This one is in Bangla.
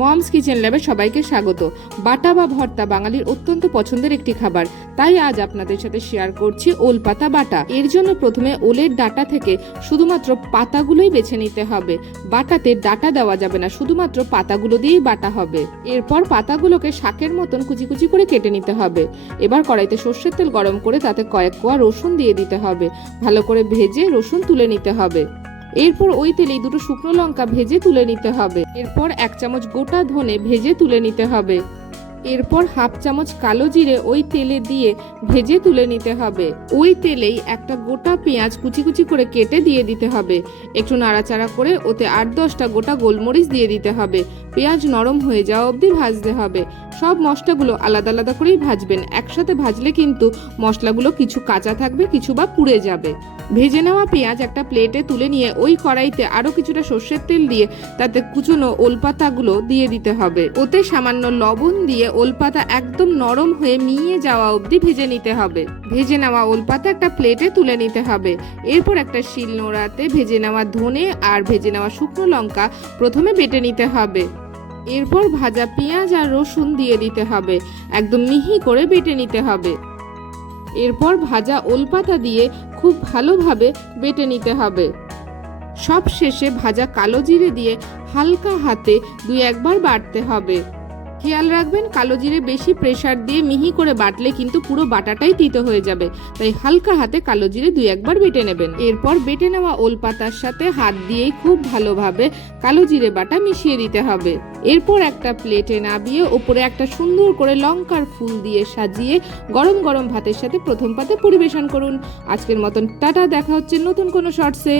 মমস কিচেন ল্যাবে সবাইকে স্বাগত। বাটা বা ভর্তা বাঙালির অত্যন্ত পছন্দের একটি খাবার, তাই আজ আপনাদের সাথে শেয়ার করছি ওল পাতা বাটা। এর জন্য প্রথমে ওলের ডাটা থেকে শুধুমাত্র পাতাগুলোই বেছে নিতে হবে। বাটাতে ডাটা দেওয়া যাবে না, শুধুমাত্র পাতাগুলো দিয়েই বাটা হবে। এরপর পাতাগুলোকে শাকের মতন কুচি কুচি করে কেটে নিতে হবে। এবার কড়াইতে সর্ষের তেল গরম করে তাতে কয়েক কোয়া রসুন দিয়ে দিতে হবে। ভালো করে ভেজে রসুন তুলে নিতে হবে। এরপর ওই তেলেই দুটো শুকনো লঙ্কা ভেজে তুলে নিতে হবে। এরপর 1 চামচ গোটা ধনে ভেজে তুলে নিতে হবে। এরপর হাফ চামচ কালো জিরে ওই তেলে দিয়ে ভেজে তুলে নিতে হবে। ওই তেলেই একটা গোটা পেঁয়াজ কুচি কুচি করে কেটে দিয়ে দিতে হবে। একটু নাড়াচাড়া করে ওতে 8-10টা গোটা গোলমরিচ দিয়ে দিতে হবে। পেঁয়াজ নরম হয়ে যাওয়া অবধি ভাজতে হবে। সব মশলাগুলো আলাদা আলাদা করেই ভাজবেন, একসাথে ভাজলে কিন্তু মশলাগুলো কিছু কাঁচা থাকবে, কিছু বা পুড়ে যাবে। ভেজে নেওয়া পেঁয়াজ একটা প্লেটে তুলে নিয়ে ওই কড়াইতে আরো কিছুটা সর্ষের তেল দিয়ে তাতে কুচনো ওলপাতাগুলো দিয়ে দিতে হবে। ওতে সামান্য লবণ দিয়ে ওলপাতা একদম নরম হয়ে মিয়ে যাওয়া অবধি ভেজে নিতে হবে। ভেজে নেওয়া ওলপাতা একটা প্লেটে তুলে নিতে হবে। এরপর একটা শিলনোড়াতে ভেজে নেওয়া ধনে আর ভেজে নেওয়া শুকনো লঙ্কা প্রথমে বেটে নিতে হবে। এরপর ভাজা পেঁয়াজ আর রসুন দিয়ে দিতে হবে, একদম মিহি করে বেটে নিতে হবে। এরপর ভাজা ওলপাতা দিয়ে খুব ভালোভাবে বেটে নিতে হবে। সব শেষে ভাজা কালো জিরে দিয়ে হালকা হাতে 2-1 বার বাটতে হবে। খেয়াল রাখবেন, কালো জিরে বেশি প্রেসার দিয়ে মিহি করে বাটলে কিন্তু পুরো বাটাটাই তিতো হয়ে যাবে, তাই হালকা হাতে কালো জিরে 2-1 বার বেটে নেবেন। এরপর বেটে নেওয়া ওল পাতার সাথে হাত দিয়েই খুব ভালোভাবে কালো জিরে বাটা মিশিয়ে দিতে হবে। এরপর একটা প্লেটে নামিয়ে ওপরে একটা সুন্দর করে লঙ্কার ফুল দিয়ে সাজিয়ে গরম গরম ভাতের সাথে প্রথম পাতে পরিবেশন করুন। আজকের মতন টাটা, দেখা হচ্ছে নতুন কোনো শর্টসে।